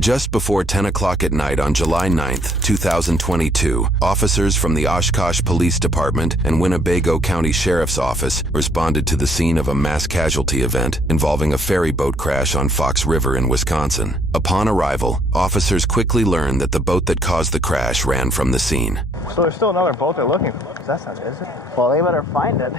Just before 10 o'clock at night on July 9th, 2022, officers from the Oshkosh Police Department and Winnebago County Sheriff's Office responded to the scene of a mass casualty event involving a ferry boat crash on Fox River in Wisconsin. Upon arrival, officers quickly learned that the boat that caused the crash ran from the scene. So there's still another boat they're looking for. That's not it, is it? Well, they better find it.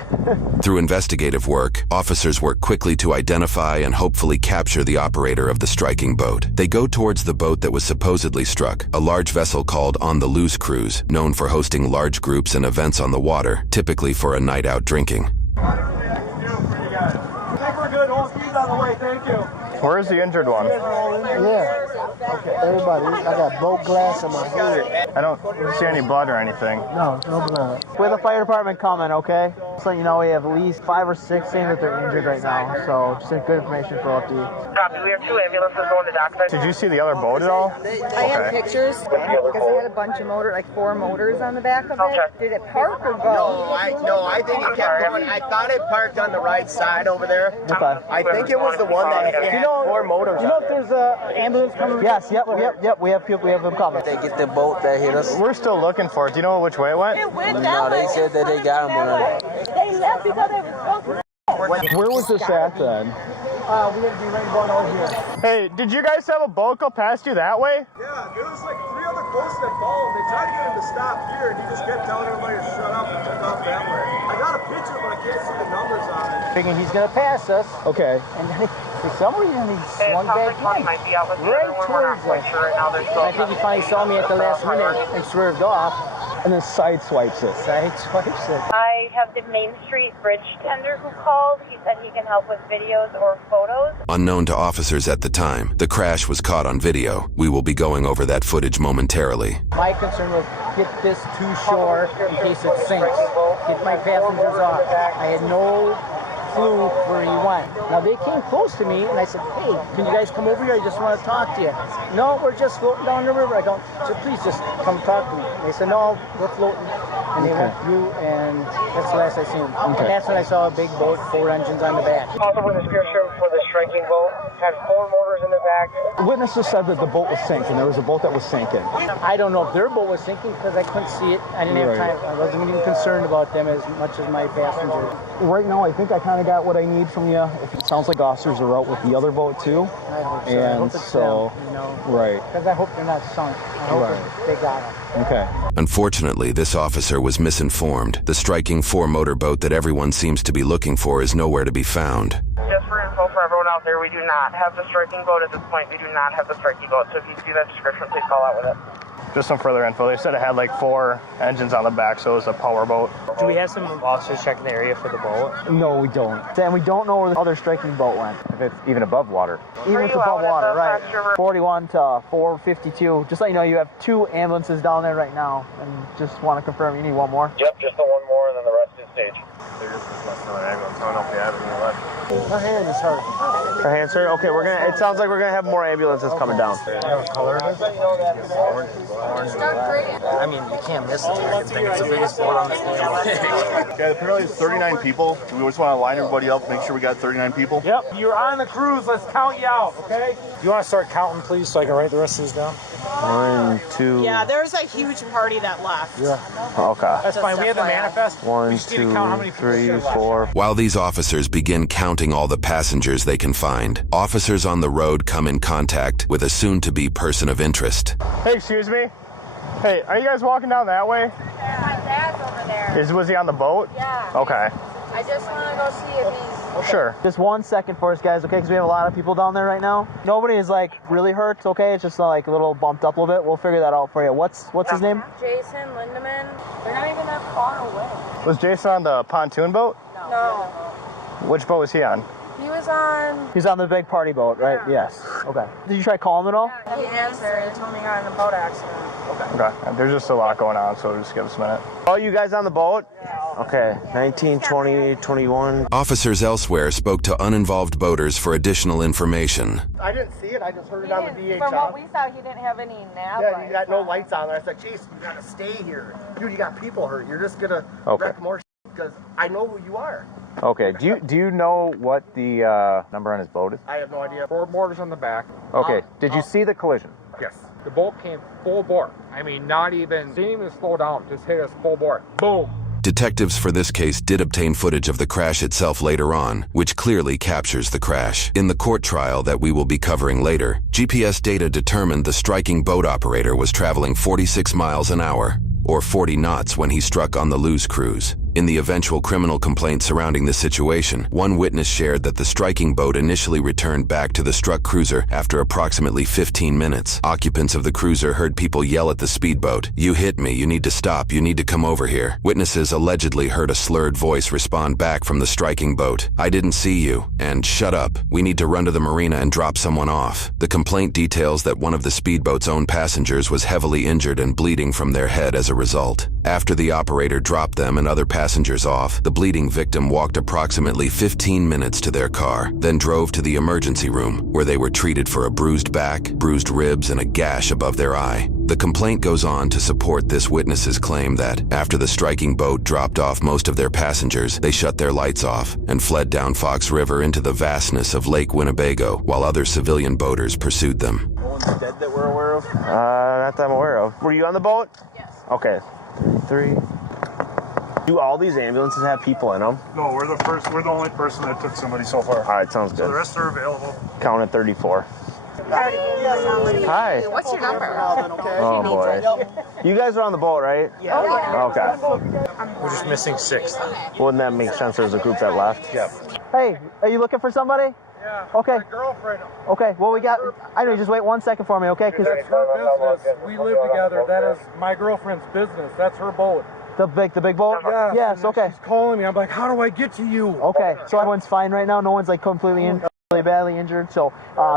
Through investigative work, officers work quickly to identify and hopefully capture the operator of the striking boat. They go towards the boat that was supposedly struck, a large vessel called On the Loose Cruise, known for hosting large groups and events on the water, typically for a night out drinking. I think we're good. All speed's on the way. Thank you. Where is the injured one? Yeah. Okay. Everybody, I got broke glass in my head. I don't see any blood or anything. No blood. With the fire department coming, okay? Just letting you know we have at least 5 or 6 saying that they're injured right now. So just good information for update. Copy. We have 2 ambulances going to dockside. Did you see the other boat at all? I have pictures because it had a bunch of like 4 motors on the back of it. Did it park or go? No, I think it kept going. I thought it parked on the right side over there. Okay. I think it was the one that had 4 motors. You know if there's an ambulance coming? Yes, yep. We have them coming. They get the boat that hit us. We're still looking for it. Do you know which way it went? No, they said that they got him already. They left because they were so. Where was this at then? We had to be right about over here. Hey, did you guys have a boat go past you that way? Yeah, there was like 3 other boats that followed. They tried to get him to stop here, and he just kept telling everybody to shut up and took off that way. I got a picture, but I can't see the numbers on it. Thinking he's gonna pass us. Okay. And then for some reason he swung back in. Might be out with Right towards us. right now. They're still I think he finally saw me at the last minute and swerved off. And then sideswipes it. Sideswipes it. I have the Main Street bridge tender who called. He said he can help with videos or photos. Unknown to officers at the time, the crash was caught on video. We will be going over that footage momentarily. My concern was get this to shore in case it sinks. Get my passengers off. I had no clue where he went. Now they came close to me and I said, hey, can you guys come over here? I just want to talk to you. No, we're just floating down the river. I go, please just come talk to me. They said, no, we're floating. And they went through and that's the last I seen. And that's when I saw a big boat, 4 engines on the back. Also with the description for the striking boat, had 4 motors in the back. Witnesses said that the boat was sinking. There was a boat that was sinking. I don't know if their boat was sinking because I couldn't see it. I didn't have time. I wasn't even concerned about them as much as my passengers. Right now, I think I kind of got what I need from you. It sounds like officers are out with the other boat too. I hope so. And I hope it's so, them, you know, right. Because I hope they're not sunk. I hope they got them. Okay. Unfortunately, this officer was misinformed. The striking 4-motor boat that everyone seems to be looking for is nowhere to be found. Just for info for everyone out there, we do not have the striking boat at this point. We do not have the striking boat. So if you see that description, please call out with it. Just some further info. They said it had like 4 engines on the back, so it was a power boat. Do we have some officers checking the area for the boat? No, we don't. And we don't know where the other striking boat went. If it's even above water. Even if it's above water, right. 41 to 452. Just let you know, you have 2 ambulances down there right now. And just want to confirm, you need 1 more? Yep, just the 1 more, and then the rest is stage. There is just another ambulance. I don't know if we have any left. Her hand is hurt. Her hand's hurt? Okay, it sounds like we're gonna have more ambulances coming down. What color is it? Orange. I mean, you can't miss the freaking thing. It's the biggest boat on this damn. Okay, apparently it's 39 people. We just want to line everybody up, make sure we got 39 people. Yep, you're on the cruise. Let's count you out, okay? You want to start counting, please, so I can write the rest of these down? 1, 2. Yeah, there's a huge party that left. Yeah. Okay. That's fine. We have the manifest. 1, we just need to count how many 2, people 3, are left. 4. While these officers begin counting all the passengers they can find, officers on the road come in contact with a soon-to-be person of interest. Hey, excuse me? Hey, are you guys walking down that way? Yeah, my dad's over there. Was he on the boat? Yeah. Okay. I just want to go see if he's... Sure. Just 1 second for us, guys, okay? Because we have a lot of people down there right now. Nobody is, like, really hurt, okay? It's just, like, a little bumped up a little bit. We'll figure that out for you. What's his name? Jason Lindemann. They're not even that far away. Was Jason on the pontoon boat? No. Which boat was he on? He was on... He's on the big party boat, right? Yeah. Yes. Okay. Did you try calling him at all? He answered. He told me he got in a boat accident. Okay. There's just a lot going on, so just give us a minute. Oh, you guys on the boat? Okay, 19, 20, 21. Officers elsewhere spoke to uninvolved boaters for additional information. I didn't see it. I just heard it on the DHL. From what we saw, he didn't have any nav Yeah, lights. you got no lights on there. I said, Jason, you gotta stay here. Dude, you got people hurt. You're just gonna wreck more because I know who you are. Okay. Do you know what the number on his boat is? I have no idea. 4 motors on the back. Okay. Did you see the collision? Yes. The boat came full bore. I mean, didn't even slow down. Just hit us full bore. Boom. Detectives for this case did obtain footage of the crash itself later on, which clearly captures the crash. In the court trial that we will be covering later, GPS data determined the striking boat operator was traveling 46 miles an hour, or 40 knots when he struck on the Luz cruise. In the eventual criminal complaint surrounding the situation, one witness shared that the striking boat initially returned back to the struck cruiser after approximately 15 minutes. Occupants of the cruiser heard people yell at the speedboat, "You hit me, you need to stop, you need to come over here." Witnesses allegedly heard a slurred voice respond back from the striking boat, "I didn't see you," and "Shut up, we need to run to the marina and drop someone off." The complaint details that one of the speedboat's own passengers was heavily injured and bleeding from their head as a result. After the operator dropped them and other passengers off, the bleeding victim walked approximately 15 minutes to their car, then drove to the emergency room, where they were treated for a bruised back, bruised ribs, and a gash above their eye. The complaint goes on to support this witness's claim that, after the striking boat dropped off most of their passengers, they shut their lights off and fled down Fox River into the vastness of Lake Winnebago, while other civilian boaters pursued them. No one's dead that we're aware of? Not that I'm aware of. Were you on the boat? Yes. Okay. 3. Do all these ambulances have people in them? No, we're the only person that took somebody so far. All right, sounds good. So the rest are available. Count at 34. Hi. What's your number? Oh boy. You guys are on the boat, right? Yeah. Okay. We're just missing 6. Wouldn't that make sense? There's a group that left. Yeah. Hey, are you looking for somebody? Yeah. Okay. My girlfriend. Okay. Well, we got. I know. Just wait 1 second for me, okay? Because That's her business. We live together. That is my girlfriend's business. That's her boat. the big boat. Yes. Yes. Okay. She's calling me. I'm like, how do I get to you? Okay. So everyone's fine right now. No one's like completely really badly injured. So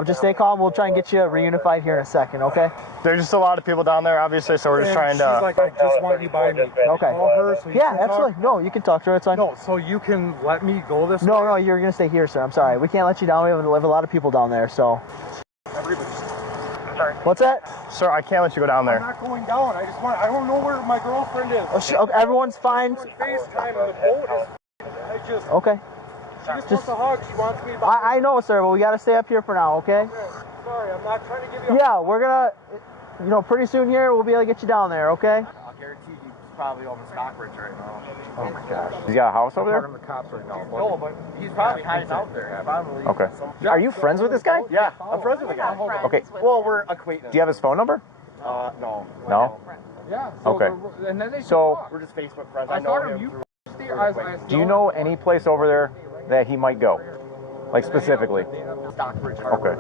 just stay calm. We'll try and get you reunified here in a second. Okay. There's just a lot of people down there, obviously, so we're just trying to. She's like, I just want you by me. Okay. Call her so you Yeah, can absolutely. talk. No, you can talk to her. It's fine. No, so you can let me go this way? No, you're gonna stay here, sir. I'm sorry. We can't let you down. We have a lot of people down there. So. Sorry. What's that? Sir, I can't let you go down there. I'm not going down. I don't know where my girlfriend is. Okay, everyone's fine. FaceTime and the boat is. Okay. She just wants a hug. She wants me by. I know, sir, but we gotta stay up here for now, okay? Sorry, I'm not trying to give you. Yeah, we're gonna, pretty soon here we'll be able to get you down there, okay? I'll guarantee he's probably over Stockbridge right now. Oh my gosh. He's got a house over there? The cops right now. No, but he's probably hiding out there. Probably. Okay. Are you friends with this guy? Yeah, I'm friends with the guy. Okay. Well, we're acquaintances. Do you have his phone number? No. No? Yeah. Okay. And then they So, We're just Facebook friends. I know him through. do you know any place over there that he might go? Like specifically? Stockbridge. Okay.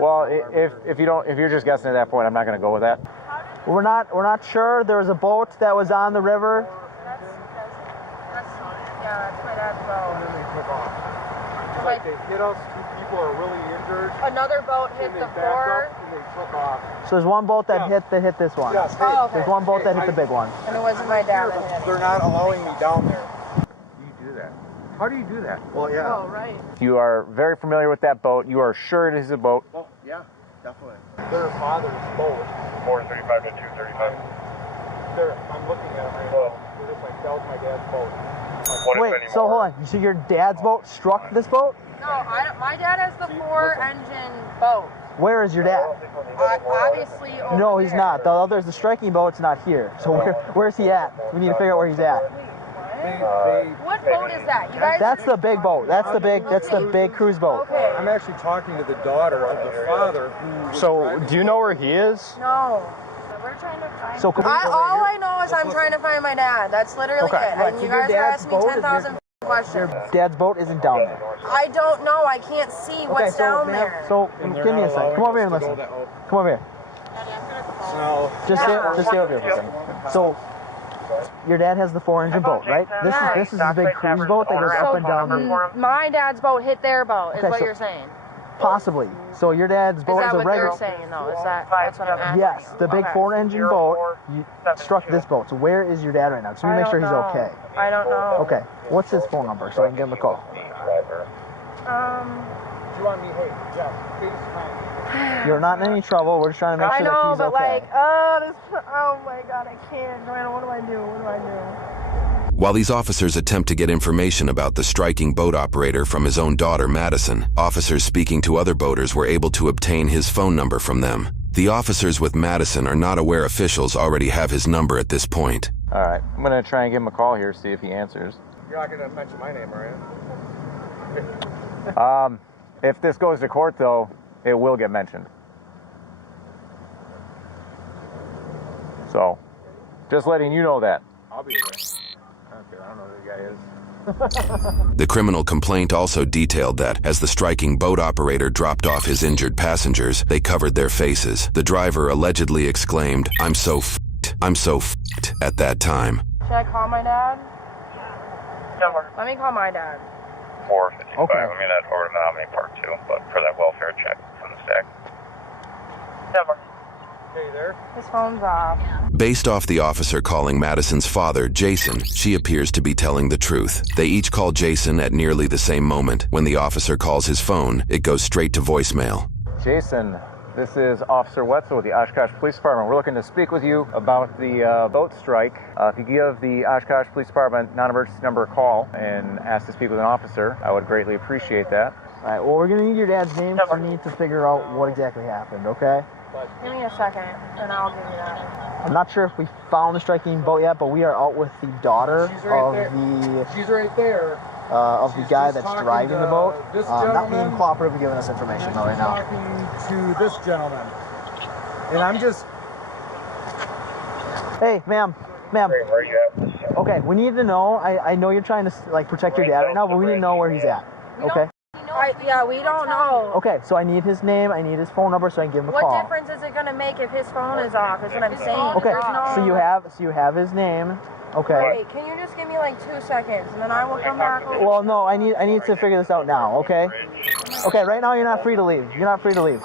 Well, if you're just guessing at that point, I'm not going to go with that. We're not sure. There was a boat that was on the river. That's my dad's boat. And then they took off. It's like they hit us. 2 people are really injured. Another boat hit And they the backed floor. up and they took off. So there's one boat that hit this one. Yes. Oh, okay. There's one boat that hit the big one. And it wasn't my dad that hit it. They're not allowing me down there. You do that. How do you do that? Well, yeah. Oh, right. You are very familiar with that boat. You are sure it is a boat. Well, yeah, definitely. Their father's boat. 435 to 235. I'm looking at it right now. They're just like, that was my dad's boat. Wait, so hold on. So your dad's boat struck this boat? No, my dad has the 4-engine boat. Where is your dad? Obviously over No, he's there. not. The striking boat's not here. So where's he at? We need to figure out where he's at. What boat is that? You guys? That's the big boat. That's the big cruise boat. Okay. I'm actually talking to the daughter of the father who. So, do you know where he is? No. We're trying to find. So all I know is I'm trying to find my dad. That's literally it. Right, And so you your guys are dad's asking me boat is 10,000 questions. Your dad's boat isn't down there. I don't know. I can't see what's down there. So give me a second. Come over here and listen. Come over here. No. Just stay over here for a second. So your dad has the 4-engine boat, right? This is a big cruise boat that goes up and down. My dad's boat hit their boat, is Okay, what so- you're saying. Possibly. So your dad's boat Is is that a what regular. they're saying, though? That's what I'm asking? Yes, the big Okay. 4-engine boat struck this boat. So where is your dad right now? So we make sure he's okay. I don't know. Okay. What's his phone number so I can give him a call? Do you want me, hey, Jeff, FaceTime? You're not in any trouble. We're just trying to make sure that he's okay. oh my God, I can't. Joanna, what do I do? While these officers attempt to get information about the striking boat operator from his own daughter, Madison, officers speaking to other boaters were able to obtain his phone number from them. The officers with Madison are not aware officials already have his number at this point. All right, I'm going to try and give him a call here, see if he answers. You're not going to mention my name, are you? If this goes to court, though, it will get mentioned. So, just letting you know that. I'll be there. Okay, I don't know who the guy is. The criminal complaint also detailed that, as the striking boat operator dropped off his injured passengers, they covered their faces. The driver allegedly exclaimed, "I'm so f***ed, I'm so f***ed," at that time. Should I call my dad? Let me call my dad. 455. Okay. I mean, that's over to Nominee Park too, but for that welfare check from the stack. Hey there. His phone's off. Based off the officer calling Madison's father, Jason, she appears to be telling the truth. They each call Jason at nearly the same moment. When the officer calls his phone, it goes straight to voicemail. Jason, this is Officer Wetzel with the Oshkosh Police Department. We're looking to speak with you about the boat strike. If you give the Oshkosh Police Department non-emergency number a call and ask to speak with an officer, I would greatly appreciate that. All right, well, we're going to need your dad's name. We need to figure out what exactly happened, okay? Give me a second, and I'll give you that. I'm not sure if we found the striking boat yet, but we are out with the daughter She's right there. of the guy that's talking driving the to boat. this Not being gentleman. cooperative and giving us information though right now. Talking to this gentleman, and I'm just. Hey, ma'am. Where are you at? Okay, we need to know. I know you're trying to like protect your dad right now, but we need to know where he's at. Okay. Yeah, we don't know. Okay, so I need his name. I need his phone number so I can give him a call. What difference is it going to make if his phone is off? Is what I'm saying. Okay, There's no... so you have his name. Okay. Wait, can you just give me like 2 seconds and then I will come back over? Well, no, I need to figure this out now. Okay. Okay, right now you're not free to leave. You're not free to leave.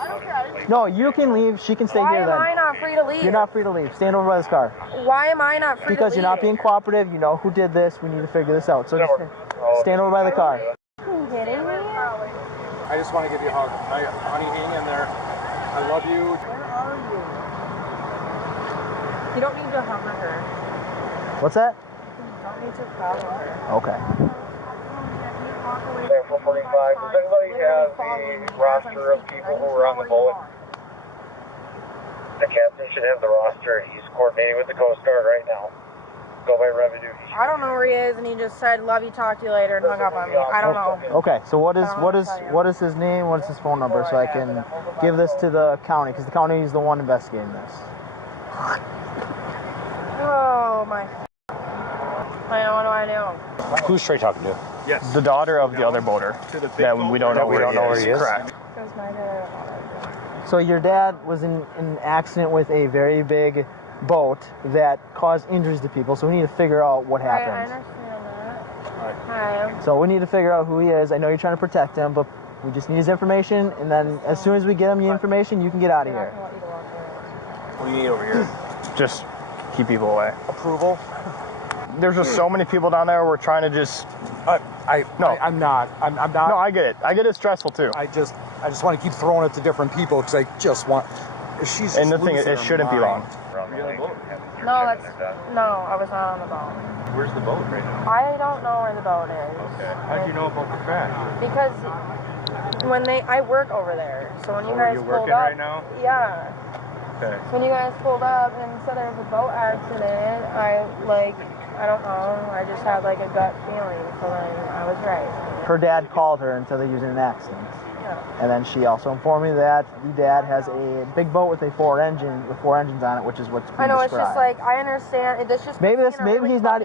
No, you can leave. She can stay here then. Why am I not free to leave? You're not free to leave. Stand over by this car. Why am I not free to leave? Because you're not being cooperative. You know who did this. We need to figure this out. So just stand over by the car. Are you kidding me? I just want to give you a hug. Honey, hang in there. I love you. Where are you? You don't need to hug her. What's that? You don't need to follow her. Okay. 445. Does anybody have the roster of people who were on the boat? The captain should have the roster. He's coordinating with the Coast Guard right now. Go by revenue. I don't know where he is, and he just said, "Love you, talk to you later," and hung up on me. I don't know. Okay, so what is his name? What is his phone number so I can give this to the county because the county is the one investigating this. Oh my. What do I do? Who's Trey talking to? Yes. The daughter of the other boater. That we don't know where he is. Correct. Because my dad. So your dad was in an accident with a very big boat that caused injuries to people, so we need to figure out what happened. I understand that. Hi. So we need to figure out who he is. I know you're trying to protect him, but we just need his information, and then as soon as we get him the information, you can get out of here. What do you need over here? Just keep people away. Approval? There's just so many people down there. We're trying to just. I'm not. No, I get it. I get it's stressful too. I just want to keep throwing it to different people because I just want. She's just and the thing is, it shouldn't be long. No, I was not on the boat. Where's the boat right now? I don't know where the boat is. Okay. How'd you know about the crash? Because I work over there, so when you guys you're pulled working up, right now? Yeah. Okay. So when you guys pulled up and said there was a boat accident, I don't know, I just had like a gut feeling, so then I was right. Her dad called her and said that he was in an accident. Yeah. And then she also informed me that the dad has a big boat with four engines on it, which is what's being I know, described. it's just like, I understand, it's just maybe he's not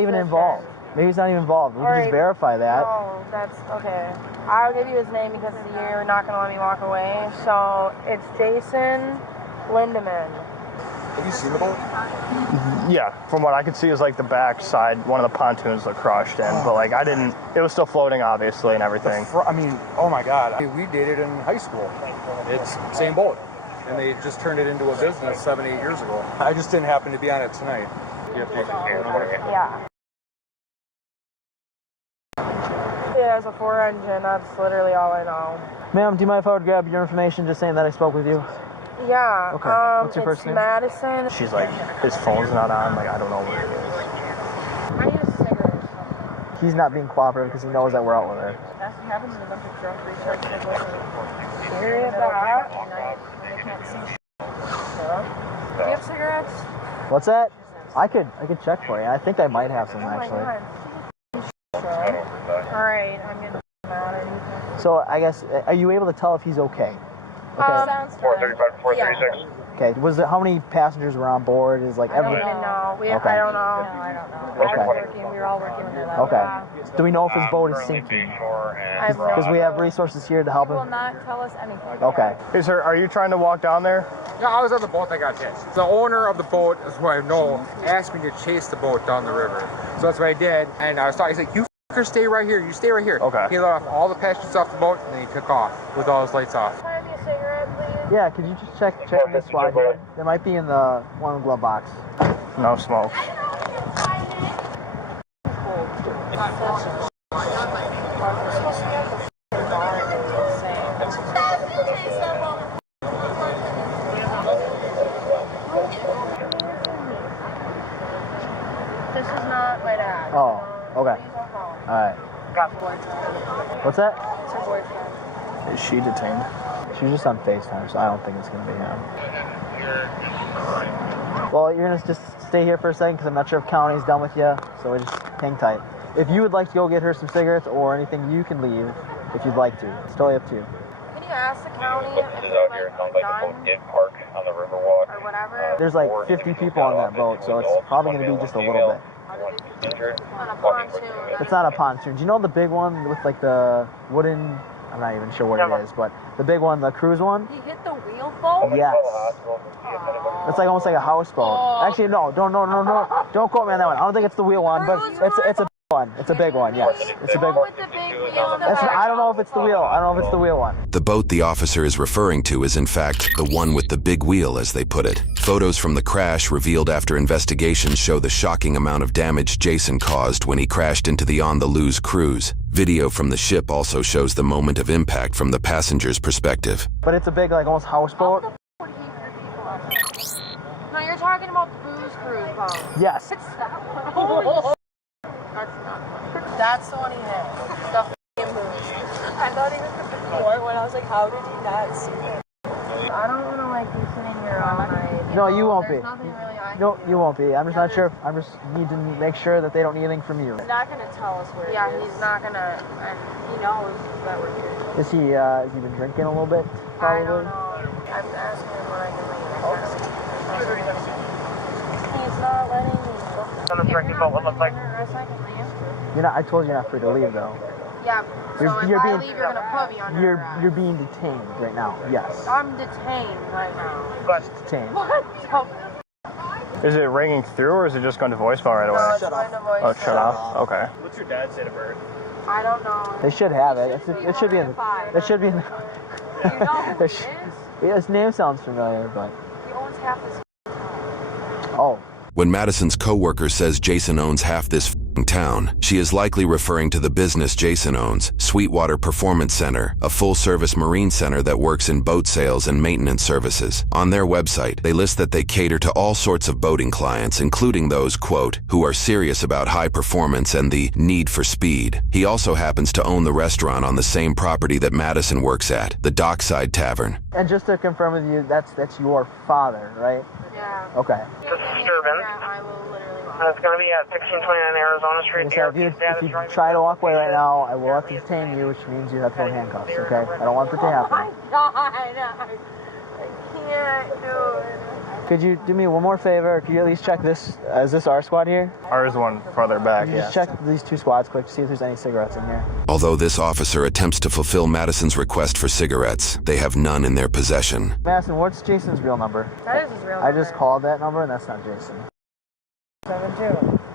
even involved. Maybe he's not even involved. We can just verify that. No, that's okay. I'll give you his name because you're not going to let me walk away. So it's Jason Lindemann. Have you seen the boat? Yeah, from what I could see is like the back side, one of the pontoons looked crushed in, but like it was still floating obviously and everything. I mean, oh my God. We dated in high school. It's the same boat. And they just turned it into a business 7-8 years ago. I just didn't happen to be on it tonight. Yeah. Yeah, it's a 4-engine. That's literally all I know. Ma'am, do you mind if I would grab your information just saying that I spoke with you? Yeah. Okay. What's your first name? Madison. She's like, his phone's not on, like I don't know where it is. I need to he's not being cooperative because he knows that we're out with her. That's what happens when a bunch of drunk retards go area back. I can't see. Do you have cigarettes? What's that? I could check for you. I think I might have some actually. Alright, I'm gonna come out. So I guess, are you able to tell if he's okay? Sounds 435, 436. Okay. Was it how many passengers were on board? Is like every. I don't even know. Okay. I don't know. No, I don't know. Okay. We were all working with that. Okay. Do we know if his boat is sinking? Because we have resources here to help He will him. not tell us anything. Okay. Hey, sir, are you trying to walk down there? Yeah, I was on the boat that got hit. The owner of the boat, who I know, asked me to chase the boat down the river. So that's what I did. And I was talking, he's like, you f***er stay right here. You stay right here. Okay. He let off all the passengers off the boat, and then he took off with all his lights off. Buy me a cigarette, please. Yeah, could you just check this squad here? There might be in the one in the glove box. No smoke. This is not my dad. Oh, okay. Alright. What's that? It's her boyfriend. Is she detained? She's just on FaceTime, so I don't think it's going to be him. Well, you're going to just stay here for a second because I'm not sure if county's done with you, so we just hang tight. If you would like to go get her some cigarettes or anything, you can leave if you'd like to. It's totally up to you. Can you ask the county if This is they're out here. It sounds like the boat did park on the Riverwalk. or whatever? There's like 50 people on that boat, so it's probably going to be just a little bit. Injured. On a pontoon. It's not a pontoon. Do you know the big one with like the wooden, I'm not even sure what it is, but the big one, the cruise one? He hit the wheel boat? Yes. It's like almost like a houseboat. Actually, no, don't quote me on that one. I don't think it's the wheel one, but it's a big one. It's a big one, yes. It's a big one. I don't know if it's the wheel. I don't know if it's the wheel one. The boat the officer is referring to is in fact the one with the big wheel, as they put it. Photos from the crash revealed after investigations show the shocking amount of damage Jason caused when he crashed into the On the Loose cruise. Video from the ship also shows the moment of impact from the passenger's perspective. But it's a big, like almost houseboat. No, you're talking about the booze cruise boat. Yes. Holy That's the one he hit. The f***ing booze. I thought he was the boy when I was like, how did he not see it? I don't want to like be sitting here all night. No, you won't be. Nothing really I No, you won't be. I'm just not sure. I just need to make sure that they don't need anything from you. He's not going to tell us where Yeah, he's not going to, and he knows that we're here. Has he been drinking a little bit? Probably? I don't know. I'm asking him when I can leave. He's not letting me. On the drinking boat, what looks like? You're not. I told you you're not free to leave, though. Yeah. So if I leave, you're going to put me under arrest. You're being detained right now. Yes. I'm detained right now. Detained. What? Is it ringing through or is it just going to voicemail right away? No, it's going to voicemail. Oh, shut off? Okay. What's your dad's date of birth? I don't know. They should have it. It should be in. It should be in. You know who it is? His name sounds familiar, but. He owns half this. Oh. When Madison's coworker says Jason owns half this f***ing town, she is likely referring to the business Jason owns, Sweetwater Performance Center, a full-service marine center that works in boat sales and maintenance services. On their website, they list that they cater to all sorts of boating clients, including those, quote, who are serious about high performance and the need for speed. He also happens to own the restaurant on the same property that Madison works at, the Dockside Tavern. And just to confirm with you, that's your father, right? Yeah. Okay. Disturbance. I will literally. It's going to be at 1629 Arizona Street. So if you try to walk away right now, I will have to detain you, which means you have to go in handcuffs, okay? I don't want that to happen. Oh my God. I can't do it. Could you do me one more favor? Could you at least check this? Is this our squad here? Ours one farther back, Could you just check these two squads quick to see if there's any cigarettes in here? Although this officer attempts to fulfill Madison's request for cigarettes, they have none in their possession. Madison, what's Jason's real number? That is his real number. I just called that number and that's not Jason. 72.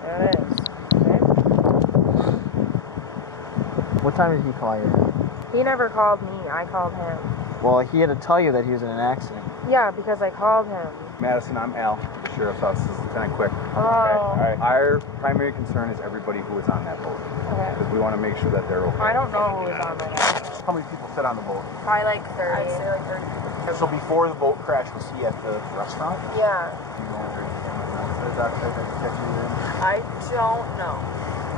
There it is. Okay. What time did he call you? He never called me. I called him. Well, he had to tell you that he was in an accident. Yeah, because I called him. Madison, I'm Al, the Sheriff's Office. This is Lieutenant Quick. Oh. Okay. All right. Our primary concern is everybody who is on that boat. Okay. Because we want to make sure that they're okay. I don't know who was on my boat. How many people sit on the boat? Probably like 30. I'd say like 30 people. So before the boat crash, was he at the restaurant? Yeah. You know, is that catching you in? I don't know.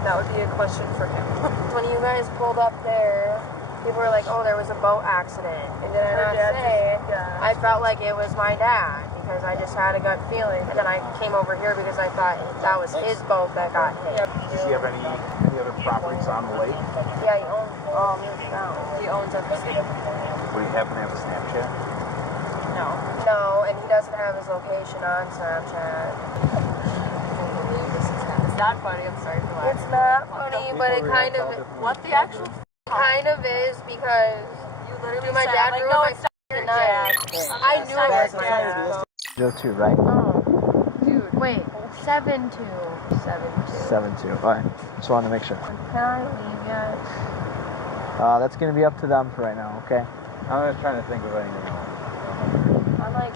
That would be a question for him. When you guys pulled up there, people were like, oh, there was a boat accident. And then I say, I felt like it was my dad because I just had a gut feeling. And then I came over here because I thought that was his boat that got hit. Does he have any other properties on the lake? Yeah, he owns he owns everything. Would he happen to have a Snapchat? No. No, and he doesn't have his location on Snapchat. It's not funny, I'm sorry for laughing. It's not funny, but it kind of... What the actual... Kind of is because you literally my dad ruined my fucking night. I knew it was my dad. 02, right? Oh, dude, wait. 7-2. 7-2. All right. Just wanted to make sure. Can I leave yet? That's going to be up to them for right now, okay? I'm just trying to think of anything else. I'm like,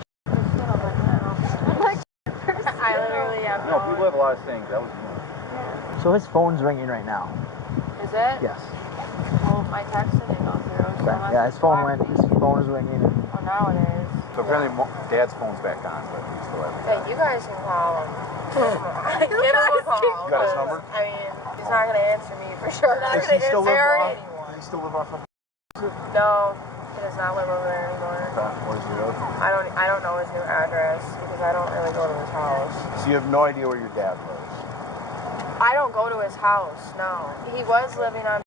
I literally have no people have a lot of things. That was one. Yeah. So his phone's ringing right now. Is it? Yes. Well, my text didn't go through. So Okay. Yeah, his phone went. His phone is ringing. Well, now it is. So apparently Dad's phone's back on, but he still has it. Hey, you guys can call him. Give him a call. You got his number? I mean, he's not going to answer me for sure. Not going to answer anyone. Does he still live off of? No, he does not live over there anymore. Where does he live? I don't know his new address because I don't really go to his house. So you have no idea where your dad lives? I don't go to his house, no. He was living on,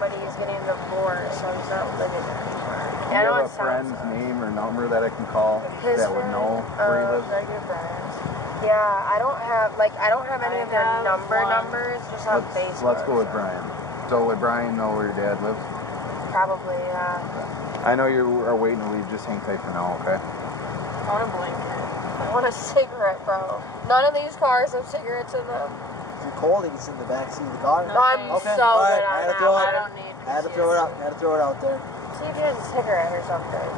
but he's getting divorced, so he's not living there anymore. Do you have a friend's name or number that I can call that would know where he lives? Regular friends. Yeah, I don't have any of their numbers, just on Facebook. Let's go with Brian. So would Brian know where your dad lives? Probably, yeah. I know you are waiting to leave. Just hang tight for now, okay? I want a blanket. I want a cigarette, bro. None of these cars have cigarettes in them. If you're cold, it's in the back seat of the car. I'm okay. so right. good on that. I don't need I had to throw it out. I had to throw it out there. See if he has a cigarette or something.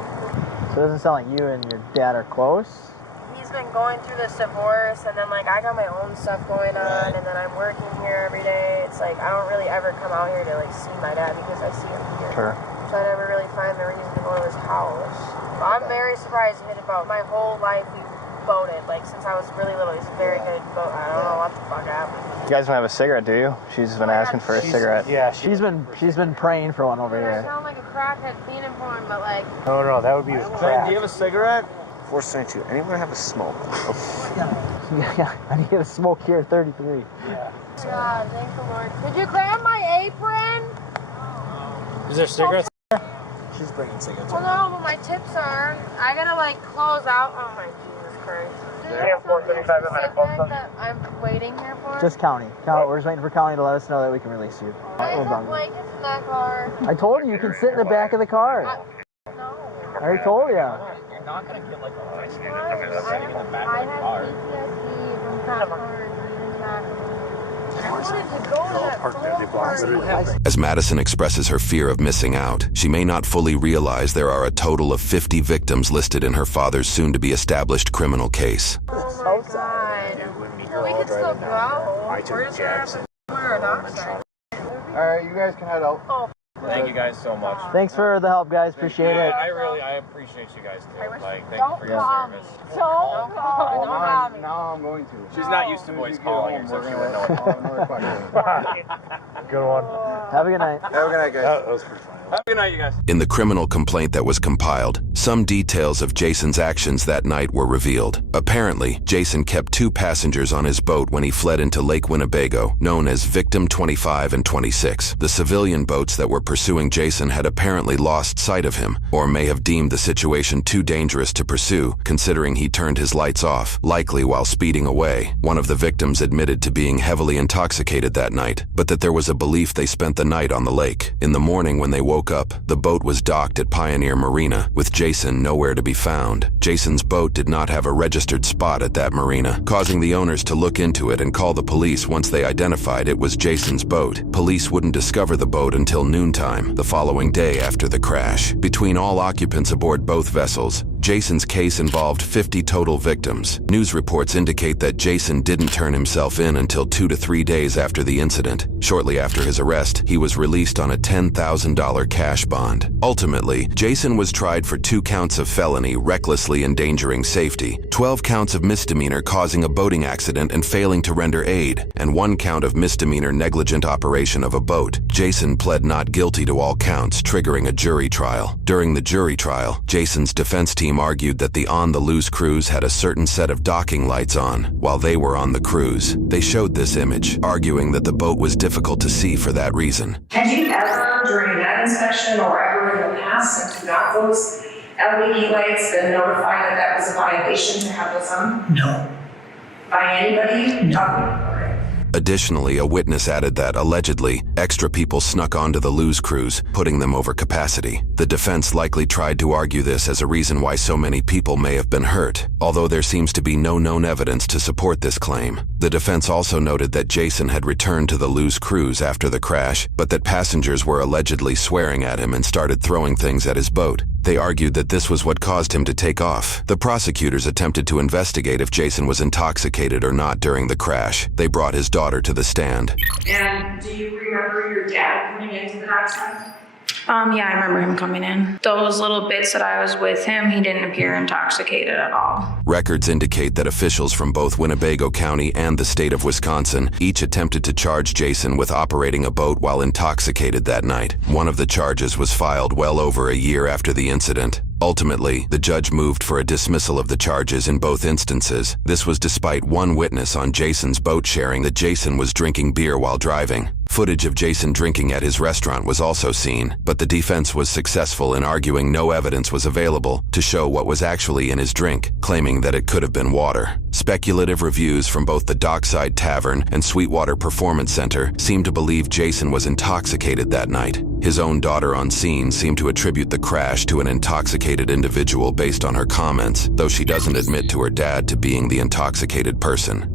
So it doesn't sound like you and your dad are close? He's been going through this divorce, and then, like, I got my own stuff going on, and then I'm working here every day. It's like, I don't really ever come out here to, like, see my dad because I see him here. Sure. So I never really find the reason to go to his house. I'm very surprised he hit a boat. My whole life, we boated. Like, since I was really little, he's a very good boat. I don't know what the fuck happened. You guys don't have a cigarette, do you? She's been asking for a cigarette. Yeah, she's been praying for one over I here. sound like a crackhead feeding for him, but, like... No, that would be with crack. Do you have a cigarette? 472. Anyone have a smoke? Yeah, I need a smoke here at 33. Yeah. God, thank the Lord. Could you grab my apron? Is there cigarettes? She's bringing cigarettes. Well, no, but my tips are. I gotta, like, close out. Oh, my Jesus Christ. Yeah, 435 in medical. That I'm waiting here for? Just county. We're just waiting for county to let us know that we can release you. I have blankets in that car. I told you can sit in the back of the car. No. I already told you. You're not going to get like a nice sitting in the back of the car. I have PTSD from that car. I wanted to go to that floor. As Madison expresses her fear of missing out, she may not fully realize there are a total of 50 victims listed in her father's soon-to-be-established criminal case. Oh my God. We can still go. We're just going to wear an oxide. Alright, you guys can head out. Oh. Thank you guys so much. Thanks for the help, guys. Appreciate it. I appreciate you guys too. Like, thank you for your service. Don't call me. Now I'm going to. She's not used to boys calling her, so she wouldn't know. Another question. Good one. Have a good night. Have a good night, guys. That was pretty funny. Have a good night, you guys. In the criminal complaint that was compiled, some details of Jason's actions that night were revealed. Apparently, Jason kept 2 passengers on his boat when he fled into Lake Winnebago, known as Victim 25 and 26. The civilian boats that were pursuing Jason had apparently lost sight of him, or may have deemed the situation too dangerous to pursue, considering he turned his lights off, likely while speeding away. One of the victims admitted to being heavily intoxicated that night, but that there was a belief they spent the night on the lake. In the morning when they woke up, the boat was docked at Pioneer Marina, with Jason nowhere to be found. Jason's boat did not have a registered spot at that marina, causing the owners to look into it and call the police once they identified it was Jason's boat. Police wouldn't discover the boat until noontime, the following day after the crash. Between all occupants aboard both vessels, Jason's case involved 50 total victims. News reports indicate that Jason didn't turn himself in until 2 to 3 days after the incident. Shortly after his arrest, he was released on a $10,000 cash bond. Ultimately, Jason was tried for 2 counts of felony recklessly endangering safety, 12 counts of misdemeanor causing a boating accident and failing to render aid, and 1 count of misdemeanor negligent operation of a boat. Jason pled not guilty to all counts, triggering a jury trial. During the jury trial, Jason's defense team argued that the On the Loose cruise had a certain set of docking lights on while they were on the cruise. They showed this image, arguing that the boat was difficult to see for that reason. Had you ever, during that inspection or ever in the past, since you got those LED lights, been notified that that was a violation to have those on? No. By anybody? No. Additionally, a witness added that, allegedly, extra people snuck onto the Luz cruise, putting them over capacity. The defense likely tried to argue this as a reason why so many people may have been hurt, although there seems to be no known evidence to support this claim. The defense also noted that Jason had returned to the Luz cruise after the crash, but that passengers were allegedly swearing at him and started throwing things at his boat. They argued that this was what caused him to take off. The prosecutors attempted to investigate if Jason was intoxicated or not during the crash. They brought his daughter to the stand. And do you remember your dad coming into the accident? Yeah, I remember him coming in. Those little bits that I was with him, he didn't appear intoxicated at all. Records indicate that officials from both Winnebago County and the state of Wisconsin each attempted to charge Jason with operating a boat while intoxicated that night. One of the charges was filed well over a year after the incident. Ultimately, the judge moved for a dismissal of the charges in both instances. This was despite one witness on Jason's boat sharing that Jason was drinking beer while driving. Footage of Jason drinking at his restaurant was also seen, but the defense was successful in arguing no evidence was available to show what was actually in his drink, claiming that it could have been water. Speculative reviews from both the Dockside Tavern and Sweetwater Performance Center seemed to believe Jason was intoxicated that night. His own daughter on scene seemed to attribute the crash to an intoxicated individual based on her comments, though she doesn't admit to her dad to being the intoxicated person.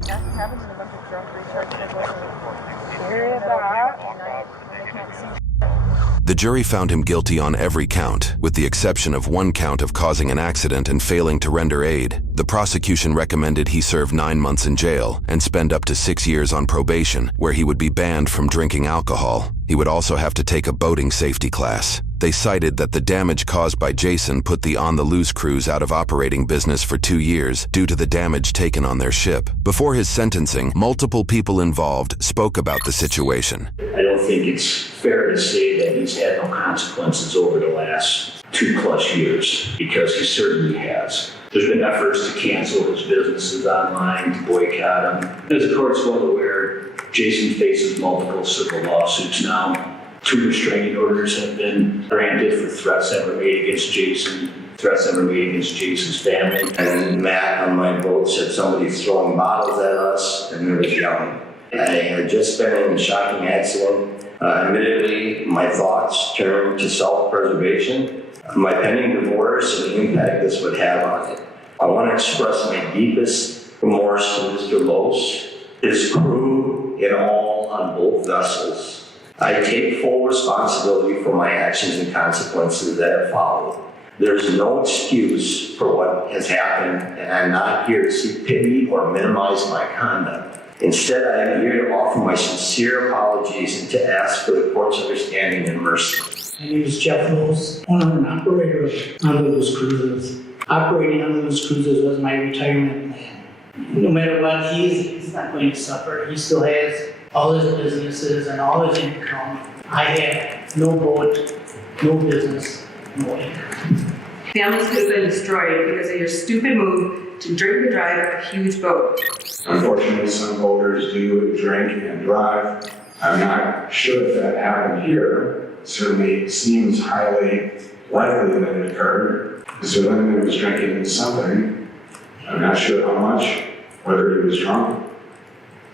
The jury found him guilty on every count, with the exception of 1 count of causing an accident and failing to render aid. The prosecution recommended he serve 9 months in jail and spend up to 6 years on probation, where he would be banned from drinking alcohol. He would also have to take a boating safety class. They cited that the damage caused by Jason put the On the Loose cruise out of operating business for 2 years due to the damage taken on their ship. Before his sentencing, multiple people involved spoke about the situation. I don't think it's fair to say that he's had no consequences over the last 2+ years, because he certainly has. There's been efforts to cancel his businesses online, to boycott him. As the court's well aware, Jason faces multiple civil lawsuits now. 2 restraining orders have been granted for threats that were made against Jason, threats that were made against Jason's family. And Matt on my boat said somebody's throwing bottles at us, and there was yelling. I had just been in a shocking accident. Admittedly, my thoughts turned to self-preservation, my pending divorce, and the impact this would have on it. I want to express my deepest remorse to Mr. Lose, his crew, and all on both vessels. I take full responsibility for my actions and consequences that have followed. There's no excuse for what has happened, and I'm not here to seek pity or minimize my conduct. Instead, I am here to offer my sincere apologies and to ask for the court's understanding and mercy. My name is Jeff Lose, owner and operator of On the Loose Cruises. Operating On the Loose Cruises was my retirement plan. No matter what, he's not going to suffer. He still has all his businesses and all his income. I have no boat, no business, no income. Families could have been destroyed because of your stupid move to drink and drive a huge boat. Unfortunately, some boaters do drink and drive. I'm not sure if that happened here. Certainly, it seems highly likely that it occurred. Mr. Lindeman was drinking something. I'm not sure how much, whether he was drunk.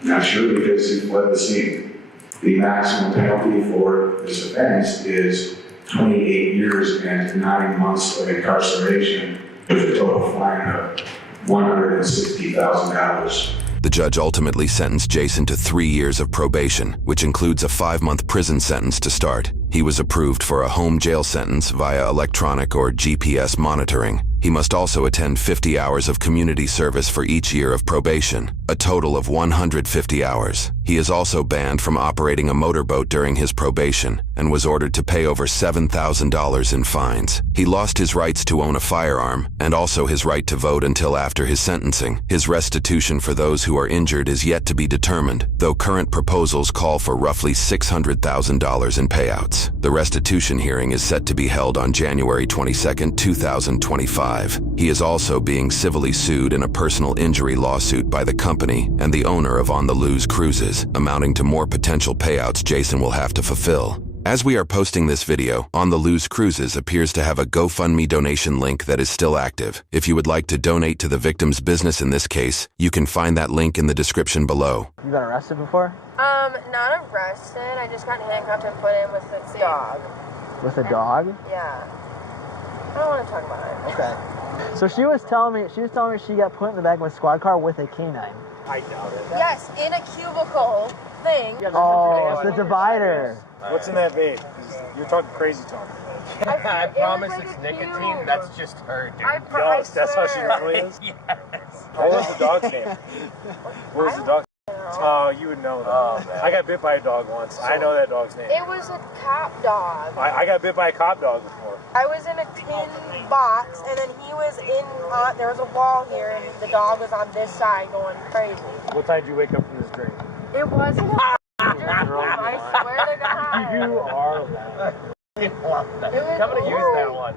Not sure, because he fled the scene. The maximum penalty for this offense is 28 years and 9 months of incarceration, with a total fine of $160,000. The judge ultimately sentenced Jason to 3 years of probation, which includes a 5-month prison sentence to start. He was approved for a home jail sentence via electronic or GPS monitoring. He must also attend 50 hours of community service for each year of probation, a total of 150 hours. He is also banned from operating a motorboat during his probation and was ordered to pay over $7,000 in fines. He lost his rights to own a firearm and also his right to vote until after his sentencing. His restitution for those who are injured is yet to be determined, though current proposals call for roughly $600,000 in payouts. The restitution hearing is set to be held on January 22, 2025. He is also being civilly sued in a personal injury lawsuit by the company and the owner of On the Loose Cruises, amounting to more potential payouts Jason will have to fulfill. As we are posting this video, On the Loose Cruises appears to have a GoFundMe donation link that is still active. If you would like to donate to the victim's business in this case, you can find that link in the description below. You got arrested before? Not arrested. I just got handcuffed and put in with the dog. With a dog? Yeah. I don't want to talk about it. Okay. So she was telling me she got put in the back of a squad car with a canine. I doubt it. Yes, in a cubicle thing. Oh, the divider. What's in that vape? You're talking crazy talk. I promise like it's a nicotine. cube. That's just her, dude. No, that's how she really is? Yes. What was the dog's name? What was the dog's name? Oh, you would know that. Oh, man. I got bit by a dog once. I know that dog's name. It was a cop dog. I got bit by a cop dog before. I was in a tin box, and then he was in, there was a wall here, and the dog was on this side going crazy. What time did you wake up from this drink? It wasn't a dream, I swear to God. You are bad. It was I'm gonna use that one.